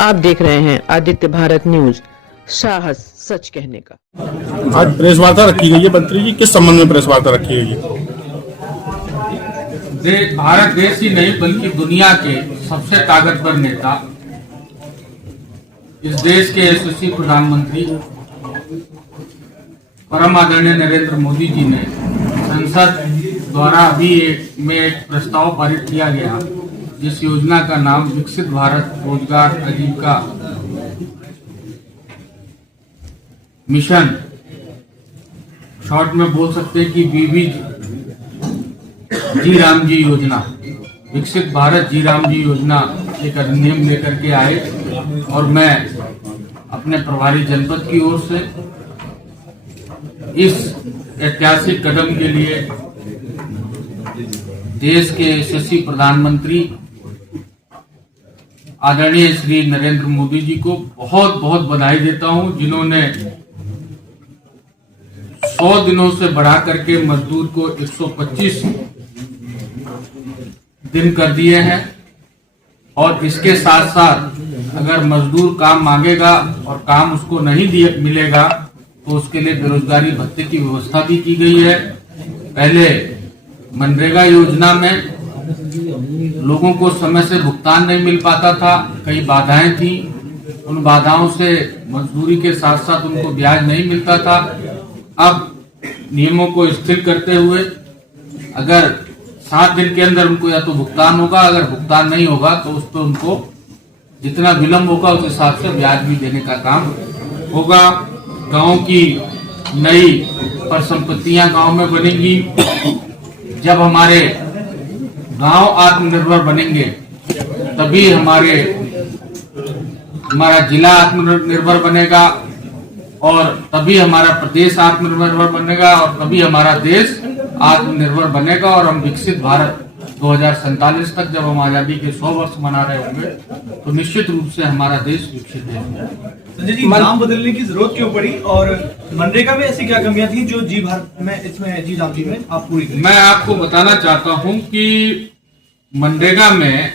आप देख रहे हैं आदित्य भारत न्यूज, साहस सच कहने का। आज प्रेस वार्ता रखी गई है मंत्री जी, किस संबंध में प्रेस वार्ता रखी गई है? भारत देश ही नहीं बल्कि दुनिया के सबसे ताकतवर नेता, इस देश के यशस्वी प्रधानमंत्री परम आदरणीय नरेंद्र मोदी जी ने संसद द्वारा अभी एक प्रस्ताव पारित किया गया, जिस योजना का नाम विकसित भारत रोजगार आजीविका मिशन, शॉर्ट में बोल सकते हैं कि जी राम जी योजना, विकसित भारत जी राम जी योजना एक अधिनियम लेकर के आए और मैं अपने प्रभारी जनपद की ओर से इस ऐतिहासिक कदम के लिए देश के यशस्वी प्रधानमंत्री आदरणीय श्री नरेंद्र मोदी जी को बहुत बहुत बधाई देता हूं, जिन्होंने 100 दिनों से बढ़ा करके मजदूर को 125 दिन कर दिए हैं। और इसके साथ साथ अगर मजदूर काम मांगेगा और काम उसको नहीं मिलेगा तो उसके लिए बेरोजगारी भत्ते की व्यवस्था भी की गई है। पहले मनरेगा योजना में लोगों को समय से भुगतान नहीं मिल पाता था, कई बाधाएं थी, उन बाधाओं से मजदूरी के साथ साथ उनको ब्याज नहीं मिलता था। अब नियमों को स्थिर करते हुए अगर 7 दिन के अंदर उनको या तो भुगतान होगा, अगर भुगतान नहीं होगा तो उस पर उनको जितना विलम्ब होगा उस हिसाब से ब्याज भी देने का काम होगा। गांव की नई परिसंपत्तियां गांव में बनेंगी। जब हमारे गांव आत्मनिर्भर बनेंगे तभी हमारा जिला आत्मनिर्भर बनेगा और तभी हमारा प्रदेश आत्मनिर्भर बनेगा और तभी हमारा देश आत्मनिर्भर बनेगा और हम विकसित भारत 2047 तक जब हम आजादी के 100 वर्ष मना रहे होंगे तो निश्चित रूप से हमारा देश विकसित है। संजय जी, नाम बदलने की जरूरत क्यों पड़ी और मनरेगा में ऐसी क्या कमियां थी जो जी भारत में इसमें जी राम जी में आप पूरी करें? मैं आपको बताना चाहता हूं कि मनरेगा में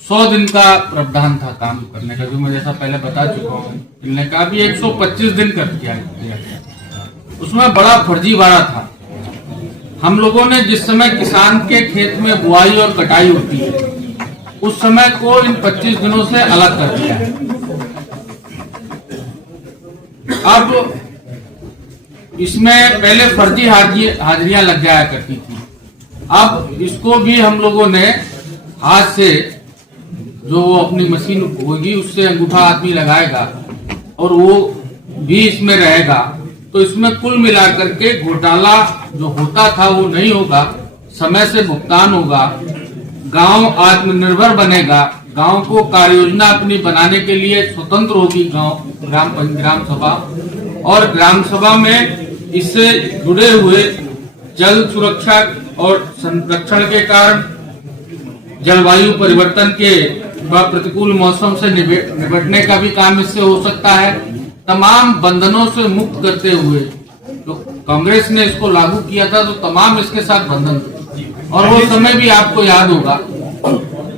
100 दिन का प्रावधान था काम करने का, जो मैं जैसा पहले बता चुका हूँ मिलने का। अभी 125 दिन कर दिया है। उसमें बड़ा फर्जीवाड़ा था। हम लोगों ने जिस समय किसान के खेत में बुआई और कटाई होती है उस समय को इन 25 दिनों से अलग कर दिया है। अब इसमें पहले फर्जी हाजिरियां लग जाया करती थी, अब इसको भी हम लोगों ने हाथ से जो अपनी मशीन होगी उससे अंगूठा आदमी लगाएगा और वो भी इसमें रहेगा, तो इसमें कुल मिलाकर के घोटाला जो होता था वो नहीं होगा, समय से भुगतान होगा, गांव आत्मनिर्भर बनेगा, गांव को कार्य योजना अपनी बनाने के लिए स्वतंत्र होगी गांव ग्राम सभा, और ग्राम सभा में इससे जुड़े हुए जल सुरक्षा और संरक्षण के कारण जलवायु परिवर्तन के व प्रतिकूल मौसम से निपटने का भी काम इससे हो सकता है। तमाम बंधनों से मुक्त करते हुए तो कांग्रेस ने इसको लागू किया था, तो तमाम इसके साथ बंधन थे। और वो समय भी आपको याद होगा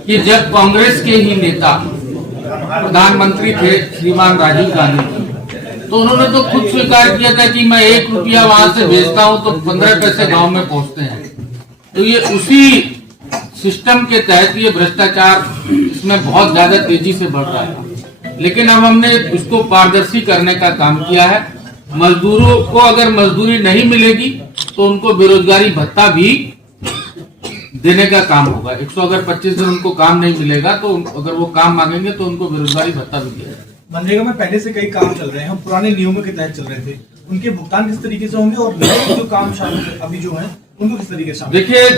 कि जब कांग्रेस के ही नेता प्रधानमंत्री थे श्रीमान राजीव गांधी, तो उन्होंने तो खुद स्वीकार किया था कि मैं 1 रुपया वहां से भेजता हूं तो 15 पैसे गांव में पहुंचते हैं। तो ये उसी सिस्टम के तहत ये भ्रष्टाचार इसमें बहुत ज्यादा तेजी से बढ़ रहा था, लेकिन अब हमने इसको पारदर्शी करने का काम किया है। मजदूरों को अगर मजदूरी नहीं मिलेगी तो उनको बेरोजगारी भत्ता भी देने का काम होगा। 125 दिन उनको काम नहीं मिलेगा तो अगर वो काम मांगेंगे तो उनको बेरोजगारी भत्ता भी दिया जाएगा। मनरेगा में पहले से कई काम चल रहे हैं, हम पुराने नियमों के तहत चल रहे थे, उनके भुगतान किस तरीके से होंगे और नए जो काम शामिल अभी जो है उनको किस तरीके से? देखिए,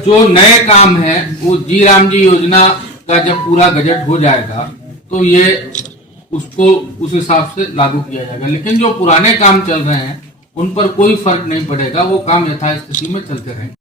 जो नए काम है वो जी राम जी योजना का जब पूरा बजट हो जाएगा तो ये उसको उस हिसाब से लागू किया जाएगा, लेकिन जो पुराने काम चल रहे हैं उन पर कोई फर्क नहीं पड़ेगा, वो काम यथास्थिति में चलते रहेंगे।